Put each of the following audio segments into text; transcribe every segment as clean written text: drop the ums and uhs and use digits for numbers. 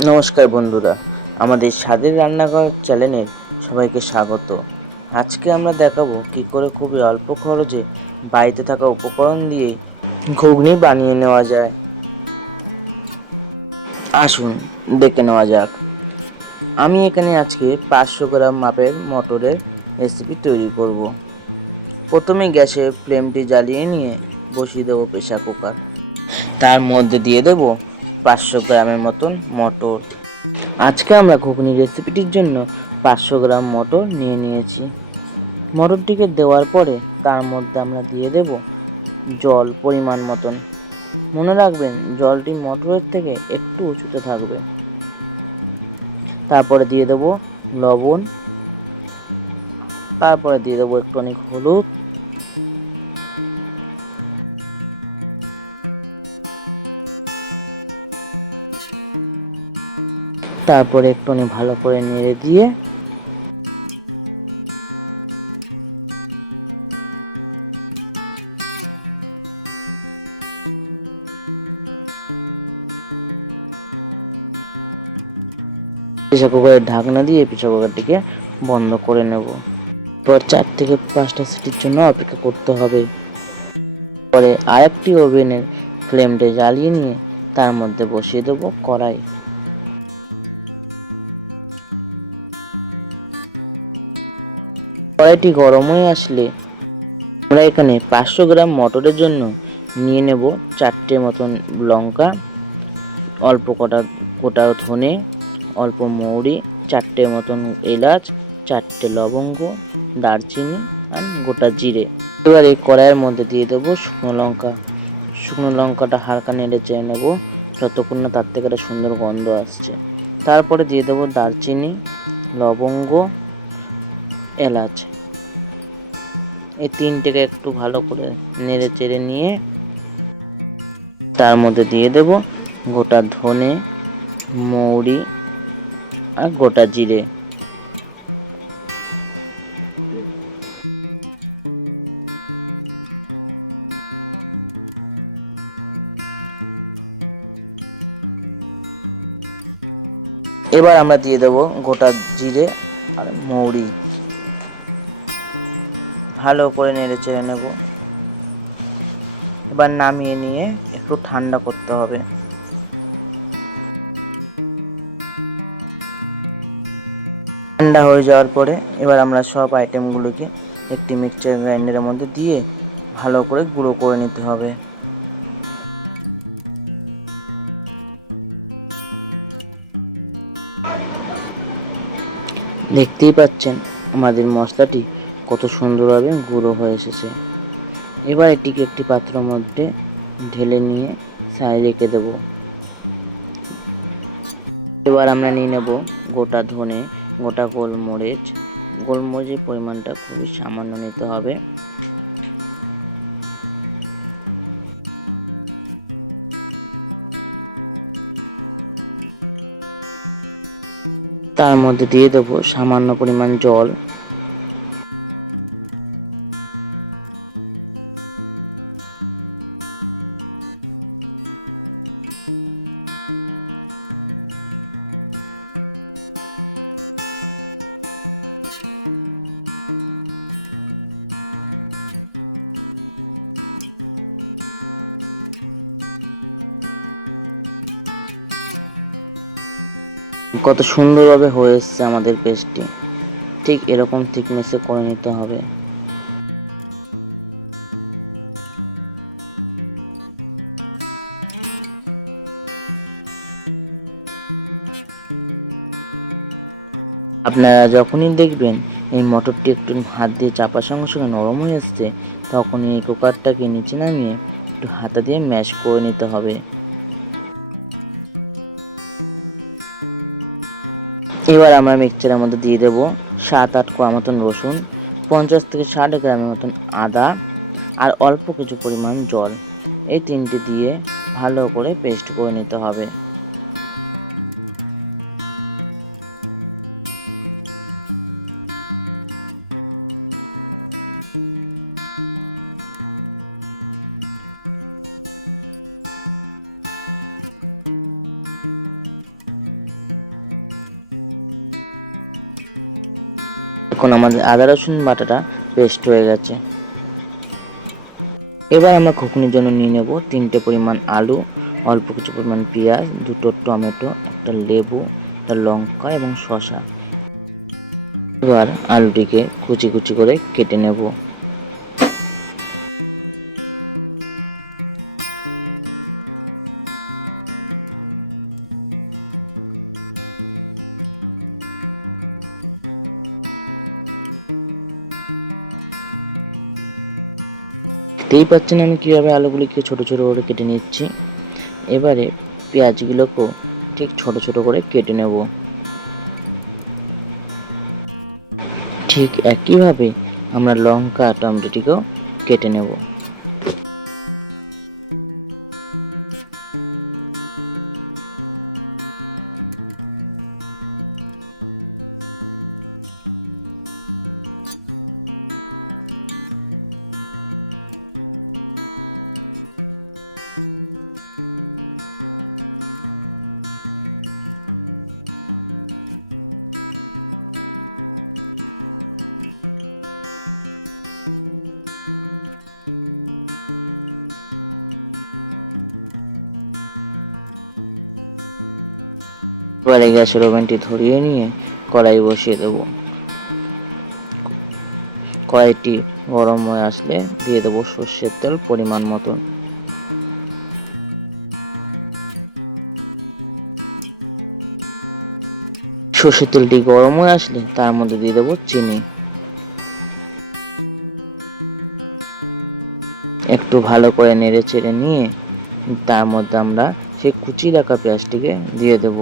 নমস্কার বন্ধুরা, আমাদের স্বাদের রান্নাঘর চ্যানেলে সবাইকে স্বাগত। আজকে আমরা দেখাবো কি করে খুবই অল্প খরচে বাড়িতে থাকা উপকরণ দিয়ে ঘুগনি বানিয়ে নেওয়া যায়। আসুন দেখে নেওয়া যাক। আমি এখানে আজকে 500 গ্রাম মাপের মটরের রেসিপি তৈরি করব। প্রথমে গ্যাসে ফ্লেমটি জ্বালিয়ে নিয়ে বসিয়ে দেবো প্রেসার কুকার। তার মধ্যে দিয়ে দেব 500 গ্রামের মতন মটর। আজকে আমরা ঘুগনি রেসিপিটির জন্য 500 গ্রাম মটর নিয়ে নিয়েছি। মটরটিকে দেওয়ার পরে তার মধ্যে আমরা দিয়ে দেব জল পরিমাণ মতন। মনে রাখবেন জলটি মটরের থেকে একটু উঁচুতে থাকবে। তারপরে দিয়ে দেব লবণ, তারপরে দিয়ে দেবো একটুখানি হলুদ, তারপরে একটুখানি ভালো করে নেড়ে দিয়ে প্রেসার কুকারের ঢাকনা দিয়ে প্রেসার কুকারটিকে বন্ধ করে নেব। পর 4 থেকে 5টা সিটির জন্য অপেক্ষা করতে হবে। পরে আরেকটি ওভেনের ফ্লেমটা জ্বালিয়ে নিয়ে তার মধ্যে বসিয়ে দেবো কড়াই। কড়াইটি গরম হয়ে আসলে আমরা এখানে 500 গ্রাম মটরের জন্য নিয়ে নেব 4টে মতন লঙ্কা, অল্প কটা গোটা ধনে, অল্প মৌরি, 4টে মতন এলাচ, 4টে লবঙ্গ, দারচিনি আর গোটা জিরে। এবারে কড়াইয়ের মধ্যে দিয়ে দেবো শুকনো লঙ্কা। শুকনো লঙ্কাটা হালকা নেড়ে চেড়ে নেবো যতক্ষণ না তার থেকে একটা সুন্দর গন্ধ আসছে। তারপরে দিয়ে দেবো দারচিনি, লবঙ্গ, এলাচ। এই তিনটেকে একটু ভালো করে নেড়ে চেড়ে নিয়ে তার মধ্যে দিয়ে দেব গোটা ধনে, মৌরি আর গোটা জিরে। এবার আমরা দিয়ে দেব গোটা জিরে আর মৌরি। ভালো করে নেড়ে চেড়ে নেব। এবার নামিয়ে নিয়ে একটু ঠান্ডা করতে হবে। ঠান্ডা হয়ে যাওয়ার পরে এবার আমরা সব আইটেমগুলোকে একটি মিক্সচার গ্রাইন্ডারের মধ্যে দিয়ে ভালো করে গুঁড়ো করে নিতে হবে। দেখতেই পাচ্ছেন আমাদের মশলাটি কত সুন্দরভাবে গুঁড়ো হয়ে এসেছে। এবার এটিকে একটি পাত্রের মধ্যে ঢেলে নিয়ে সাইডে রেখে দেব। এবার আমরা নিয়ে নেব গোটা ধনে, গোটা গোলমরিচ। গোলমরিচের পরিমাণটা খুব সামান্য নিতে হবে। তার মধ্যে দিয়ে দেব সামান্য পরিমাণ জল। কত সুন্দরভাবে হয়ে এসছে আমাদের পেস্টটি। ঠিক এরকম থিকনেসে করে নিতে হবে। আপনারা যখনই দেখবেন এই মটরটি একটু হাত দিয়ে চাপার সঙ্গে সঙ্গে নরম হয়ে এসছে, তখনই এই কুকারটাকে নিচে নামিয়ে একটু হাতে দিয়ে ম্যাশ করে নিতে হবে। এবার আমরা মিক্সচারের মধ্যে দিয়ে দেবো 7-8 কোয়া মতন রসুন, 50 থেকে 60 গ্রামের মতন আদা আর অল্প কিছু পরিমাণ জল। এই তিনটে দিয়ে ভালো করে পেস্ট করে নিতে হবে। এখন আমাদের আদা রসুন বাটাটা পেস্ট হয়ে গেছে। এবার আমরা ঘুগনির জন্য নিয়ে নেব 3টে পরিমাণ আলু, অল্প কিছু পরিমাণ পেঁয়াজ, 2টো টমেটো, একটা লেবু, একটা লঙ্কা এবং শসা। এবার আলুটিকে কুচি কুচি করে কেটে নেব। দেখতেই পাচ্ছেন আমি কিভাবে আলুগুলিকে ছোট ছোট করে কেটে নিচ্ছি। এবারে পেঁয়াজগুলোকেও ঠিক ছোট ছোট করে কেটে নেব। ঠিক একইভাবে আমরা লঙ্কা টমেটোটিকেও কেটে নেব। এবারে গ্যাসের ওভেনটি ধরিয়ে নিয়ে কড়াই বসিয়ে দেব। কড়াইটি গরম হয়ে আসলে দিয়ে দেবো সর্ষের তেল পরিমাণ মতো। সর্ষের তেলটি গরম হয়ে আসলে তার মধ্যে দিয়ে দেবো চিনি। একটু ভালো করে নেড়ে চেড়ে নিয়ে তার মধ্যে আমরা সেই কুচি রাখা পেঁয়াজটিকে দিয়ে দেব।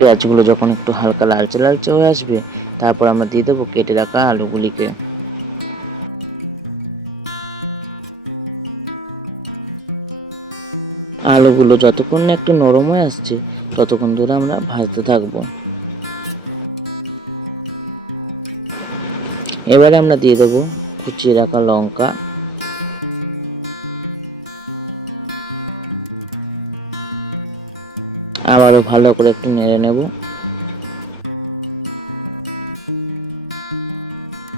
পেঁয়াজগুলো যখন একটু হালকা লালচে লালচে হয়ে আসবে, তারপর আমরা দিয়ে দেবো কেটে রাখা আলুগুলিকে। আলুগুলো যতক্ষণ না একটু নরম হয়ে আসছে ততক্ষণ ধরে আমরা ভাজতে থাকবো। এবারে আমরা দিয়ে দেবো কুচিয়ে রাখা লঙ্কা, আবারও ভালো করে একটু নেড়ে নেব।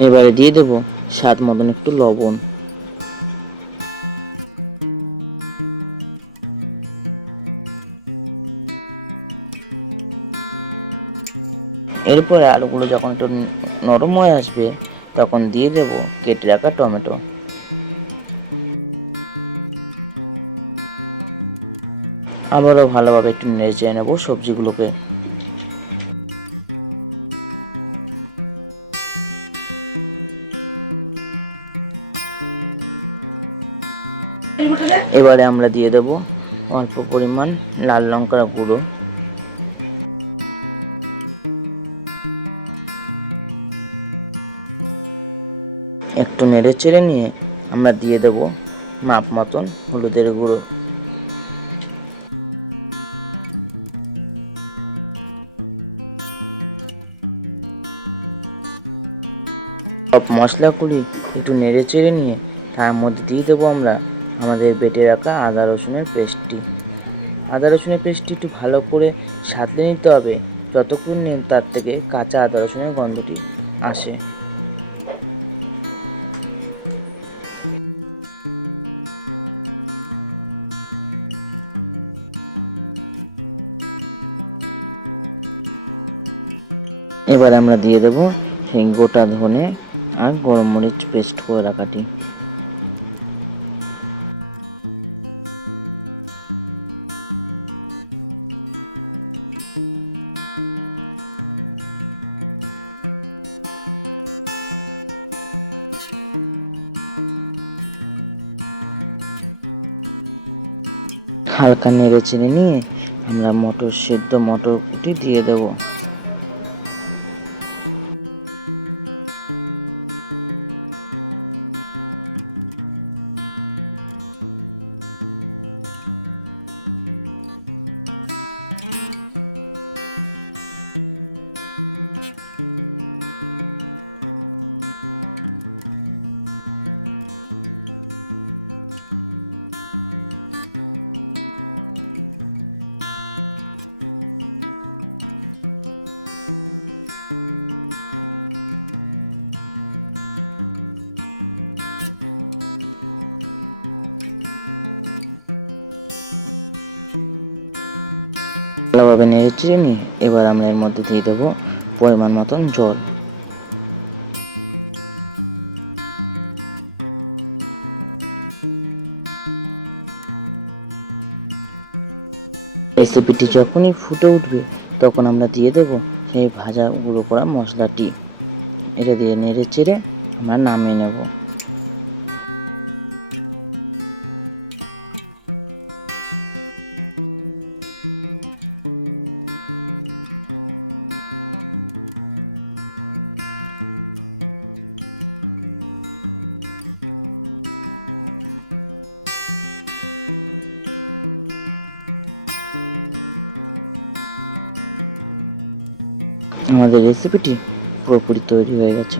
এবারে দিয়ে দেব স্বাদ মতন একটু লবণ। এরপরে আলুগুলো যখন একটু নরম হয়ে আসবে তখন দিয়ে দেব কেটে রাখা টমেটো। আবারও ভালোভাবে একটু নেড়ে নেব সবজিগুলোকে। এবারে আমরা দিয়ে দেব অল্প পরিমাণ লাল লঙ্কার গুঁড়ো, একটু নেড়ে চেড়ে নিয়ে আমরা দিয়ে দেব মাপ মতন হলুদের গুঁড়ো। সব মশলাগুলি একটু নেড়ে চেড়ে নিয়ে তার মধ্যে দিয়ে দেবো আমরা আমাদের বেটে রাখা আদা রসুনের পেস্টটি। আদা রসুনের পেস্টটি একটু ভালো করে সাঁতলে নিতে হবে যতক্ষণ নেই তার থেকে কাঁচা আদা রসুনের গন্ধটি আসে। এবার আমরা দিয়ে দেবো সেই গোটা ধনে আর গরম মরিচ পেস্ট করে রাখাটি। হালকা নেড়ে চেড়ে নিয়ে আমরা মটর সেদ্ধ মটরটি দিয়ে দেব। ভালোভাবে নেড়ে চেড়ে নিয়ে এবার আমরা এর মধ্যে দিয়ে দেবো পরিমাণ মতন জল। রেসিপিটি যখনই ফুটে উঠবে তখন আমরা দিয়ে দেব সেই ভাজা গুঁড়ো করা মশলাটি। এটা দিয়ে নেড়ে চেড়ে আমরা নামিয়ে নেব। আমাদের রেসিপিটি পুরোপুরি তৈরি হয়ে গেছে।